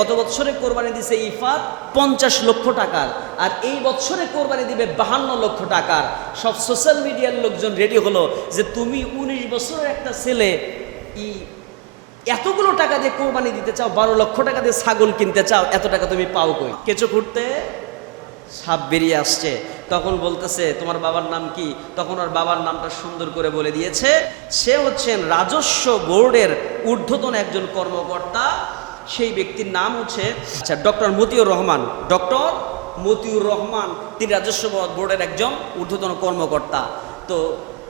গত বছরে কোরবানি দিছে ইফাত 50 লক্ষ টাকার, আর এই বছরে কোরবানি দিবে 52 লক্ষ টাকার। সব সোশ্যাল মিডিয়ার লোকজন রেডি হলো যে তুমি 19 বছরের একটা ছেলে এতগুলো টাকা দিয়ে কোরবানি দিতে চাও, 12 লক্ষ টাকা দিয়ে ছাগল কিনতে চাও, এত টাকা তুমি পাও কই? কেঁচো খুঁড়তে সাপ বেরিয়ে আসছে। তখন বলতেছে তোমার বাবার নাম কি? তখন ওর বাবার নামটা সুন্দর করে বলে দিয়েছে, সে হচ্ছেন রাজস্ব বোর্ডের ঊর্ধ্বতন একজন কর্মকর্তা। সেই ব্যক্তির নাম হচ্ছে ডক্টর মতিউর রহমান। ডক্টর মতিউর রহমান, তিনি রাজস্ব বোর্ডের একজন ঊর্ধ্বতন কর্মকর্তা। তো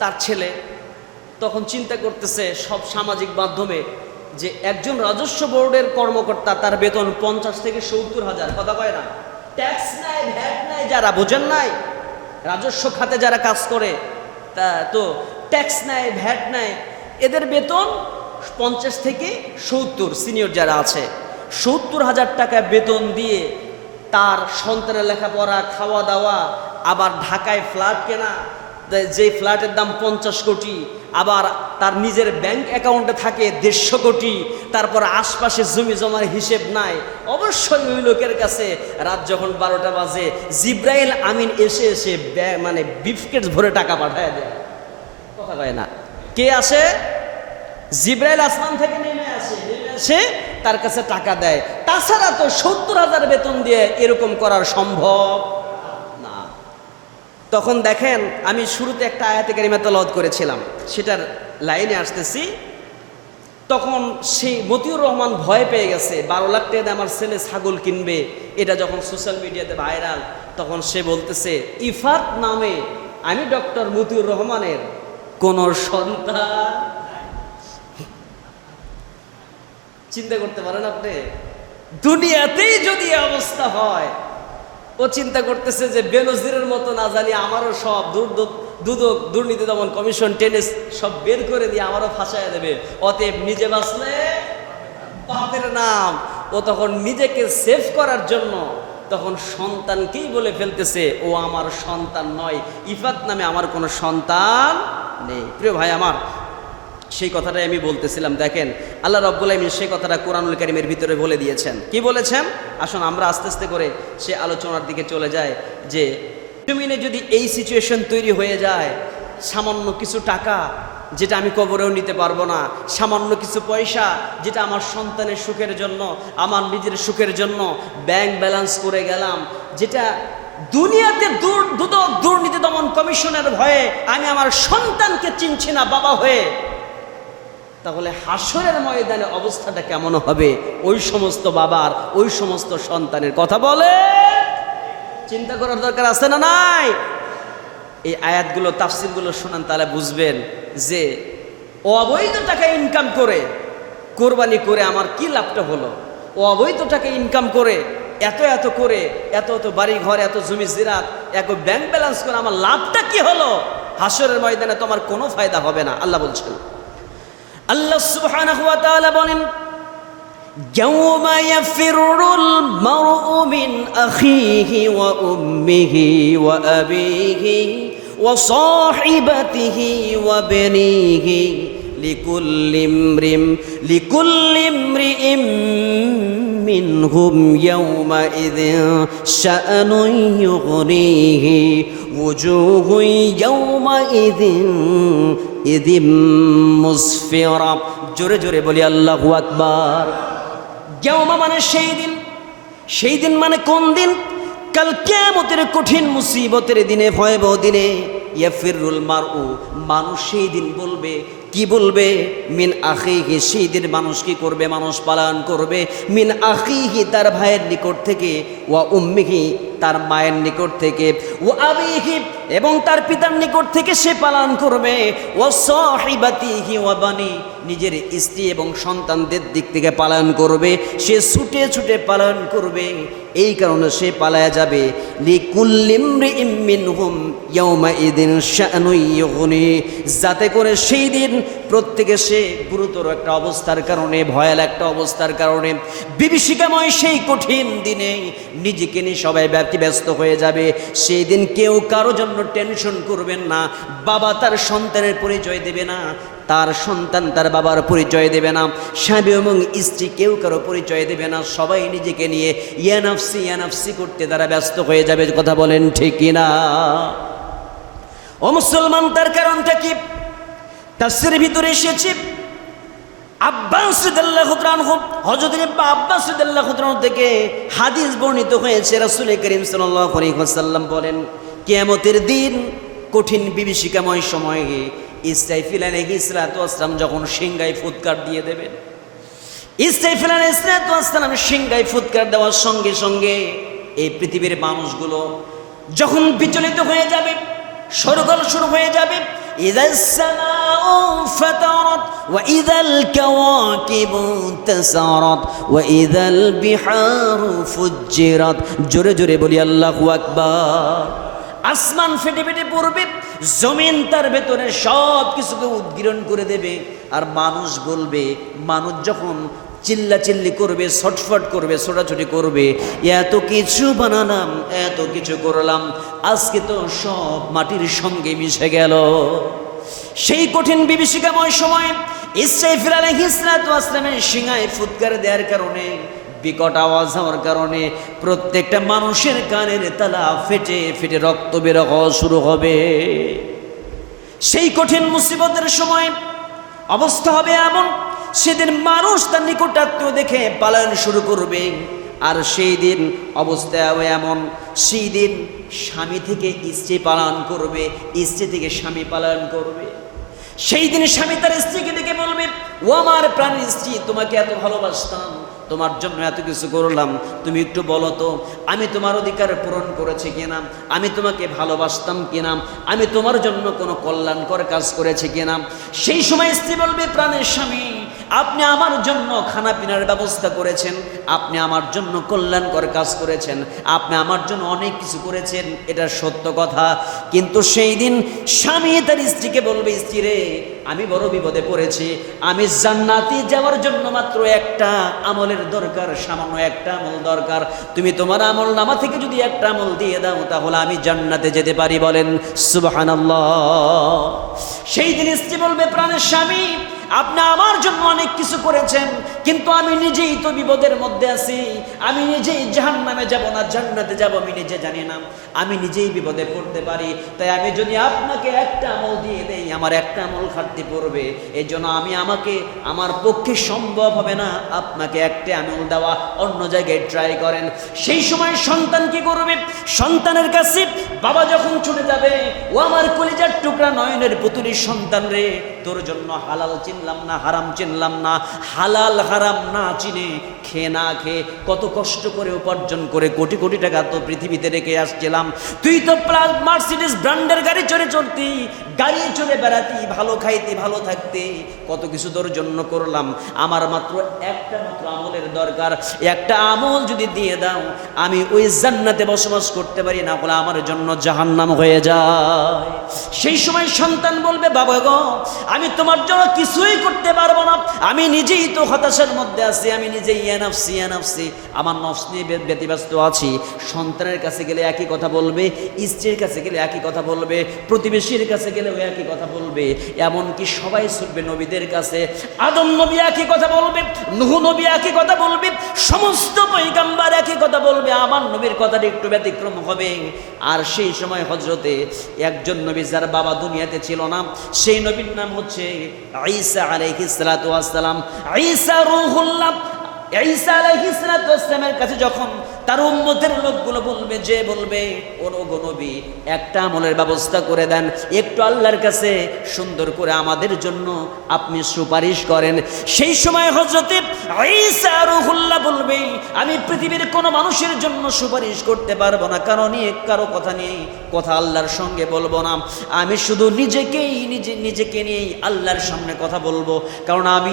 তার ছেলে তখন চিন্তা করতেছে সব সামাজিক মাধ্যমে যে একজন রাজস্ব বোর্ডের কর্মকর্তা, তার বেতন 50 থেকে 70 হাজার। কথা কয় না? ট্যাক্স নাই, ভ্যাট নাই, যারা বোঝেন নাই, রাজস্ব খাতে যারা কাজ করে তা তো ট্যাক্স নাই, ভ্যাট নাই, এদের বেতন 50 থেকে 70, সিনিয়র যারা আছে 70 হাজার টাকা বেতন দিয়ে তার সন্তানের লেখাপড়া, খাওয়া দাওয়া, আবার ঢাকায় ফ্ল্যাট কেনা, যে ফ্ল্যাটের দাম 50 কোটি, আবার তার নিজের ব্যাংক অ্যাকাউন্টে থাকে 150 কোটি, তারপর আশপাশে জমি জমার হিসেব নাই। অবশ্যই ওই লোকের কাছে রাত যখন 12টা বাজে জিব্রাইল আমিন এসে এসে মানে বিফকেট ভরে টাকা পাঠায় দেয়। কথা কয় না? কে আসে? জিব্রাইল আসমান থেকে নেমে আসে তার কাছে টাকা দেয়। তাছাড়া তো 70 হাজার বেতন দিয়ে এরকম করার সম্ভব না। তখন দেখেন, আমি শুরুতে একটা আয়াতে কারিমা তেলাওয়াত করেছিলাম, সেটার লাইনে আসতেছি। তখন সেই মতিউর রহমান ভয় পেয়ে গেছে, 12 লাখ টাকা দিয়ে আমার ছেলে ছাগল কিনবে। এটা যখন সোশ্যাল মিডিয়াতে ভাইরাল, তখন সে বলতেছে ইফাত নামে আমি ডক্টর মতিউর রহমানের কোন সন্তান। চিন্তা করতে পারেন আপনি? দুনিয়াতেই যদি অবস্থা হয়, ও চিন্তা করতেছে যে বেনজিরের মতো না জানি আমারও সব দুর্নীতি দমন কমিশন টেনে সব বের করে দিয়ে আমারও ফাঁসাইয়া দেবে। অতএব নিজে বাঁচলে বাপের নাম। ও তখন নিজেকে সেভ করার জন্য তখন সন্তানকেই বলে ফেলতেছে ও আমার সন্তান নয়, ইফাত নামে আমার কোনো সন্তান নেই। প্রিয় ভাই আমার, সেই কথাটাই আমি বলতেছিলাম। দেখেন, আল্লাহ রাব্বুল আলামিন সেই কথাটা কোরআনুল কারীমের ভিতরে বলে দিয়েছেন। কি বলেছেন? আসুন আমরা আস্তে আস্তে করে সে আলোচনার দিকে চলে যায়। যে জমিনে যদি এই সিচুয়েশন তৈরি হয়ে যায়, সামান্য কিছু টাকা যেটা আমি কবরেও নিতে পারবো না, সামান্য কিছু পয়সা যেটা আমার সন্তানের সুখের জন্য, আমার নিজের সুখের জন্য ব্যাংক ব্যালেন্স করে গেলাম, যেটা দুনিয়াতে দুর্নীতি দমন কমিশনের ভয়ে আমি আমার সন্তানকে চিনছি না বাবা হয়ে, তাহলে হাসরের ময়দানে অবস্থাটা কেমন হবে ওই সমস্ত বাবার, ওই সমস্ত সন্তানের? কথা বলে চিন্তা করার দরকার আছে না নাই? এই আয়াতগুলো, তাফসিরগুলো শোনান, তাহলে বুঝবেন যে অবৈধ টাকা ইনকাম করে কোরবানি করে আমার কি লাভটা হলো। অবৈধ টাকা ইনকাম করে এত করে এত বাড়ি ঘর, এত জমি জিরাত, এত ব্যাংক ব্যালেন্স করে আমার লাভটা কি হলো? হাসরের ময়দানে তোমার কোনো ফায়দা হবে না। আল্লাহ বলছেন, আল্লাহ সুবহানাহু ওয়া তাআলা বলেন, ইয়াওমা ইয়াফিরুল মারউ মিন আখিহি ওয়া উম্মিহি ওয়া আবিহি ওয়া সাহিবাতিহি ওয়া বানিহি লিকুল্লি ইমরিইম মিনহুম ইয়াওমা ইযিন শাআনুন ইউগনিহি ওয়াজুহুন ইয়াওমা ইযিন মুসফিরা। জোরে জোরে বলি আল্লাহু আকবার। ইয়াওমা মানে সেই দিন মানে কোন দিন? কাল কিয়ামতের কঠিন মুসিবতের দিনে, ভয়াবহ দিনে। ইয়াফিরুল মারউ, মানুষ সেই দিন বলবে, কি বলবে? মিন আখিহি, সেই দিন মানুষ কি করবে? মানুষ পালন করবে। মিন আখিহি, তার ভাইয়ের নিকট থেকে। ওয়া উম্মিহি, তার মায়ের নিকট থেকে। ওয়া আবিহি, এবং তার পিতার নিকট থেকে সে পালন করবে। ওয়া সাহিবাতিহি ওয়া বানি, নিজের স্ত্রী এবং সন্তানদের দিক থেকে পালন করবে। সে ছুটে ছুটে পালন করবে, এই কারণে সে পালায়া যাবে। লিকুল্লি ইমরিইম মিনহুম ইয়াওমা ইযিন শাআনুন ইউগনি, যাতে করে সেই দিন প্রত্যেকে সে গুরুতর একটা অবস্থার কারণে, ভয়াল একটা অবস্থার কারণে, বিভীষিকাময় সেই কঠিন দিনে নিজেকে নিয়ে সবাই ব্যস্ত হয়ে যাবে। সেই দিন কেউ কারো জন্য টেনশন করবেন না। বাবা তার সন্তানের পরিচয় দেবে না, তার সন্তান তার বাবার পরিচয় দেবে না, স্বামী এবং স্ত্রী কেউ কারো পরিচয় দেবে না, সবাই নিজেকে নিয়ে ইয়া নাফসি করতে তারা ব্যস্ত হয়ে যাবে। কথা বলেন ঠিক কিনা? ও মুসলমান, তার কারণটা কি? তাফসীরের ভিতরে এসেছে আব্বাস রাদিয়াল্লাহু তাআলা হযরত আব্বাস রাদিয়াল্লাহু তাআলা থেকে হাদিস বর্ণিত হয়েছে, রাসূল করিম সাল্লাল্লাহু আলাইহি ওয়াসাল্লাম বলেন, কিয়ামতের দিন কঠিন বিভীষিকাময় সময়ে ইসরাফিল আলাইহিস সালাতু ওয়াস সালাম যখন সিংহায় ফুৎকার দিয়ে দেবেন, ইসরাফিল আলাইহিস সালাতু ওয়াস সালাম সিংহায় ফুৎকার দেওয়ার সঙ্গে সঙ্গে এই পৃথিবীর মানুষগুলো যখন বিচলিত হয়ে যাবে, সরগোল শুরু হয়ে যাবে। ইযাস সামাউ ফাতারাত ওয়া ইযাল কাওয়াকিবু তাসারাত ওয়া ইযাল বিহারু ফুজ্জিরাত। জোরে জোরে বলি আল্লাহু আকবার। আসমান ফেটে ফেটে পড়বে, জমিন তার ভেতরে সব কিছুকে উদ্গীরণ করে দেবে। আর মানুষ বলবে, মানুষ যখন চিল্লাচিল্লি করবে, ছটফট করবে, ছোটাছুটি করবে, এত কিছু বানালাম, এত কিছু করলাম, আজকে তো সব মাটির সঙ্গে মিশে গেল। সেই কঠিন বিভীষিকাময় সময় ইসরাফিল আলাইহিস সালাতু ওয়াস সালামের সিংহায় ফুৎকার দেওয়ার কারণে, বিকট আওয়াজ হওয়ার কারণে প্রত্যেকটা মানুষের কানের তালা ফেটে ফেটে রক্ত বের হওয়া শুরু হবে। সেই কঠিন মুসিবতের সময় অবস্থা হবে এমন, সেদিন মানুষ তার নিকটাত্মীয় দেখে পালায়ন শুরু করবে। আর সেই দিন অবস্থা হবে এমন, সেই দিন স্বামী থেকে স্ত্রী পালন করবে, স্ত্রী থেকে স্বামী পালন করবে। সেই দিন স্বামী তার স্ত্রীকে দেখে বলবে, ও আমার প্রাণের স্ত্রী, তোমাকে এত ভালোবাসতাম, তোমার জন্য এত কিছু করলাম, তুমি একটু বলো তো আমি তোমার অধিকার পূরণ করেছি কিনা, আমি তোমাকে ভালোবাসতাম কিনা, আমি তোমার জন্য কোনো কল্যাণকর কাজ করেছি কিনা। সেই সময় স্ত্রী বলবে, প্রাণের স্বামী, আপনি আমার জন্য খানা পিনার ব্যবস্থা করেছেন, আপনি আমার জন্য কল্যাণকর কাজ করেছেন, আপনি আমার জন্য অনেক কিছু করেছেন, এটা সত্য কথা। কিন্তু সেই দিন স্বামী তার স্ত্রীকে বলবে, স্ত্রী রে, আমি বড় বিপদে পড়েছি, আমি জান্নাতে যাওয়ার জন্য মাত্র একটা আমলের দরকার, সামান্য একটা আমল দরকার, তুমি তোমার আমল নামা থেকে যদি একটা আমল দিয়ে দাও তাহলে আমি জান্নাতে যেতে পারি। বলেন সুবহানাল্লাহ। সেই দিন স্ত্রী বলবে, প্রাণের স্বামী, আপনি আমার জন্য অনেক কিছু করেছেন, কিন্তু আমি নিজেই তো বিপদের মধ্যে আছি, আমি নিজেই জাহান্নামে যাব না জান্নাতে যাব আমি নিজে জানি না, আমি নিজেই বিপদে পড়তে পারি, তাই আমি যদি আপনাকে একটা আমল দিয়ে দেই আমার একটা আমল খাটতে পড়বে, এই জন্য আমার পক্ষে সম্ভব হবে না আপনাকে একটা আমল দেওয়া, অন্য জায়গায় ট্রাই করেন। সেই সময় সন্তান কি করবে? সন্তানের কাছে বাবা যখন ছুটে যাবে, ও আমার কলিজার টুকরা নয়নের পুতুলি সন্তান রে, তোর জন্য হালাল চিনলাম না, হারাম চিনলাম না, হালাল হারাম না চিনে, খেয়ে না খেয়ে কত কষ্ট করে উপার্জন করে কোটি কোটি টাকা তো পৃথিবীতে রেখে আসছিলাম, তুই তো মার্সিডিজ ব্র্যান্ডের গাড়ি চড়তি, গাড়ি চড়ে বেড়াতি, ভালো খাইতে ভালো থাকতে, কত কিছু তোর জন্য করলাম, আমার মাত্র একটা মাত্র আমলের দরকার, একটা আমল যদি দিয়ে দাও আমি ওই জান্নাতে বসবাস করতে পারি, না বলে আমার জন্য জাহান্নাম হয়ে যায়। সেই সময় সন্তান বলবে, বাবা গো, আমি তোমার জন্য কিছুই করতে পারবো না, আমি নিজেই তো হতাশার মধ্যে আছি, আমি নিজেই ইয়া নাফসি আমার নফস নিয়ে ব্যতিব্যস্ত আছি। সন্তানের কাছে গেলে একই কথা বলবে, স্ত্রীর কাছে গেলে একই কথা বলবে, প্রতিবেশীর কাছে গেলেও একই কথা বলবে, এমনকি সবাই ছুটবে নবীদের কাছে, আদম নবী একই কথা বলবে, নূহ নবী একই কথা বলবে, সমস্ত পয়গম্বর একই কথা বলবে, আমার নবীর কথাটা একটু ব্যতিক্রম হবে। আর সেই সময় হযরতে একজন নবী যার বাবা দুনিয়াতে ছিল না, সেই নবীর নাম হচ্ছে ঈসা আলাইহিস সালাতু ওয়াস সালাম। ঈসা রূহুল্লাহ। ঈসা আলাইহিস সালাতু ওয়াস সালামের কাছে যখন তার উম্মতের লোকগুলো বলবে, যে বলবে, ও নবী একটা আমলের ব্যবস্থা করে দেন, একটু আল্লাহর কাছে সুন্দর করে আমাদের জন্য আপনি সুপারিশ করেন। সেই সময় হযরতে ঈসা রূহুল্লাহ বলবে, আমি পৃথিবীর কোনো মানুষের জন্য সুপারিশ করতে পারবো না, কারণ কারো কথা নিয়ে কথা আল্লাহর সঙ্গে বলবো না, আমি শুধু নিজেকে নিয়েই আল্লাহর সামনে কথা বলবো, কারণ আমি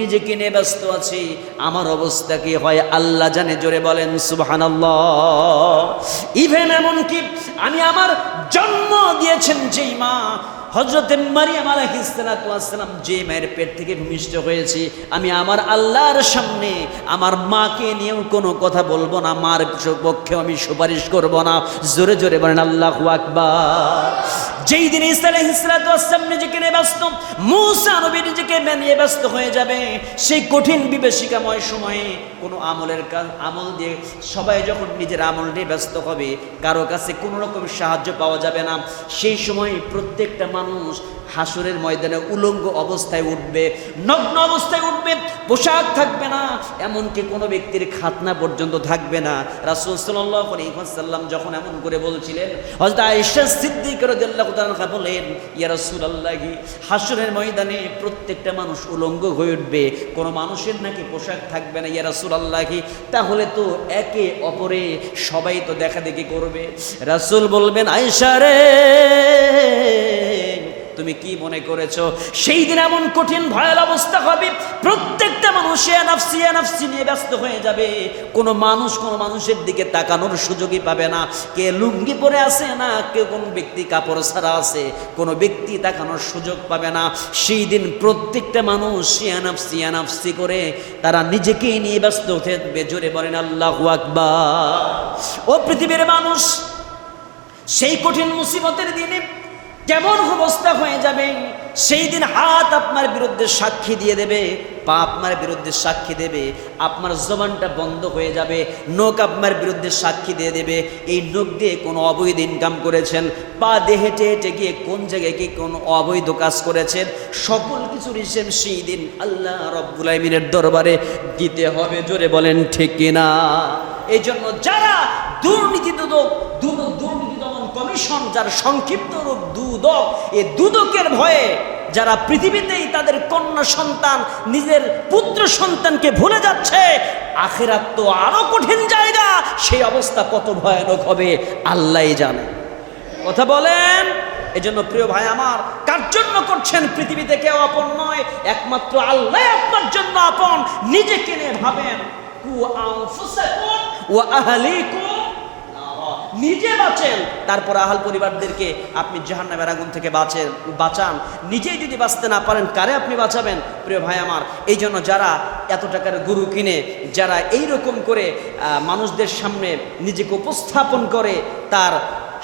নিজেকে নিয়ে ব্যস্ত আছি, আমার অবস্থা কি হয় আল্লাহ জানে। জোরে বলেন সুবহানাল্লাহ। ইভেন এমনকি আমি আমার জন্ম দিয়েছেন যেই মা হযরতে মারিয়াম আলাইহিস সালাতু ওয়াস সালাম, যে মায়ের পেট থেকে ভূমিষ্ঠ হয়েছি, আমি আমার আল্লাহর সামনে আমার মাকে নিয়েও কোনো কথা বলবো না, মার পক্ষে আমি সুপারিশ করব না। জোরে জোরে বলেন আল্লাহু আকবার। যেই দিন ঈসা আলাইহিস সালাতু ওয়াস সালাম নিজেকে নিয়ে ব্যস্ত, মূসা নবী নিজেকে নিয়ে ব্যস্ত হয়ে যাবে, সেই কঠিন বিভীষিকাময় সময়ে কোনো আমলের কাজ আমল দিয়ে সবাই যখন নিজের আমল নিয়ে ব্যস্ত হবে, কারো কাছে কোনো রকম সাহায্য পাওয়া যাবে না। সেই সময় প্রত্যেকটা মানুষ হাসরের ময়দানে উলঙ্গ অবস্থায় উঠবে, নগ্ন অবস্থায় উঠবে, পোশাক থাকবে না, এমনকি কোনো ব্যক্তির খাতনা পর্যন্ত থাকবে না। রাসূল সাল্লাল্লাহু আলাইহি ওয়াসাল্লাম যখন এমন করে বলছিলেন, হযরত আয়েশা সিদ্দিকা রাদিয়াল্লাহু তাআলা বলেন, ইয়া রাসূলুল্লাহ, হাসরের ময়দানে প্রত্যেকটা মানুষ উলঙ্গ হয়ে উঠবে, কোনো মানুষের নাকি পোশাক থাকবে না। ইয়া রাসূলুল্লাহ, তাহলে তো একে অপরে সবাই তো দেখাদেখি করবে। রাসূল বলবেন, আয়েশা রে, তুমি কি মনে করেছো সেই দিন এমন কঠিন ভয়াল অবস্থা হবে, প্রত্যেকটা মানুষ নাফসি নিয়ে ব্যস্ত হয়ে যাবে, কোনো মানুষ কোনো মানুষের দিকে তাকানোর সুযোগই পাবে না। কে লুঙ্গি পরে আছে না, কে কোন ব্যক্তি কাপড় ছাড়া আছে, কোনো ব্যক্তি তাকানোর সুযোগ পাবে না। সেই দিন প্রত্যেকটা মানুষ নাফসি করে তারা নিজেকেই নিয়ে ব্যস্ত হতে থাকবে। জোরে বলেন আল্লাহু আকবার। ও পৃথিবীর মানুষ, সেই কঠিন মুসিবতের দিনে কেমন অবস্থা হয়ে যাবে, সেই দিন হাত আপনার বিরুদ্ধে সাক্ষী দিয়ে দেবে, পা আপনার বিরুদ্ধে সাক্ষী দেবে, আপনার জবানটা বন্ধ হয়ে যাবে, নখ আপনার বিরুদ্ধে সাক্ষী দিয়ে দেবে। এই নখ দিয়ে কোনো অবৈধ ইনকাম করেছেন, পা দিয়ে হেঁটে হেঁটে গিয়ে কোন জায়গায় কি কোন অবৈধ কাজ করেছেন, সকল কিছুর হিসেব সেই দিন আল্লাহ রব্বুল আলামিনের দরবারে দিতে হবে। জোরে বলেন ঠিক কিনা? এই জন্য যারা দুর্নীতি দমন কমিশন, যার সংক্ষিপ্ত রূপ দুদক, এই দুদকের ভয়ে যারা পৃথিবীতেই তাদের কন্যা সন্তান, নিজের পুত্র সন্তানকে ভুলে যাচ্ছে, আখিরাত তো আরো কঠিন জায়গা, সেই অবস্থা কত ভয়ানক হবে আল্লাহই জানে। কথা বলেন। এজন্য প্রিয় ভাই আমার, কার জন্য করছেন? পৃথিবীতে কেউ আপন নয়, একমাত্র আল্লাহ আপনার জন্য আপন। নিজেকে নিয়ে ভাবেন, কু আনফুসাকুম ওয়া আহলিকুম, নিজে বাঁচেন, তারপর আহাল পরিবারদেরকে আপনি জাহান্নামের আগুন থেকে বাঁচান। নিজেই যদি বাঁচতে না পারেন, কারে আপনি বাঁচাবেন? প্রিয় ভাই আমার, এই জন্য যারা এত টাকার গরু কিনে, যারা এই রকম করে মানুষদের সামনে নিজেকে উপস্থাপন করে, তার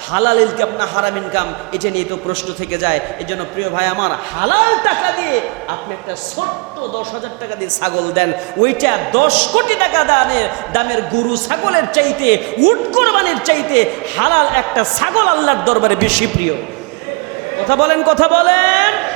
হালাল ইনকাম না হারাম ইনকাম, এটা নিয়ে তো প্রশ্ন থেকে যায়। এই জন্য প্রিয় ভাই আমার, হালাল টাকা দিয়ে আপনি একটা ছোট্ট 10,000 টাকা দিয়ে ছাগল দেন, ওইটা 10 কোটি টাকা দামের গরু ছাগলের চাইতে, উট কোরবানির চাইতে হালাল একটা ছাগল আল্লাহর দরবারে বেশি প্রিয়। কথা বলেন, কথা বলেন।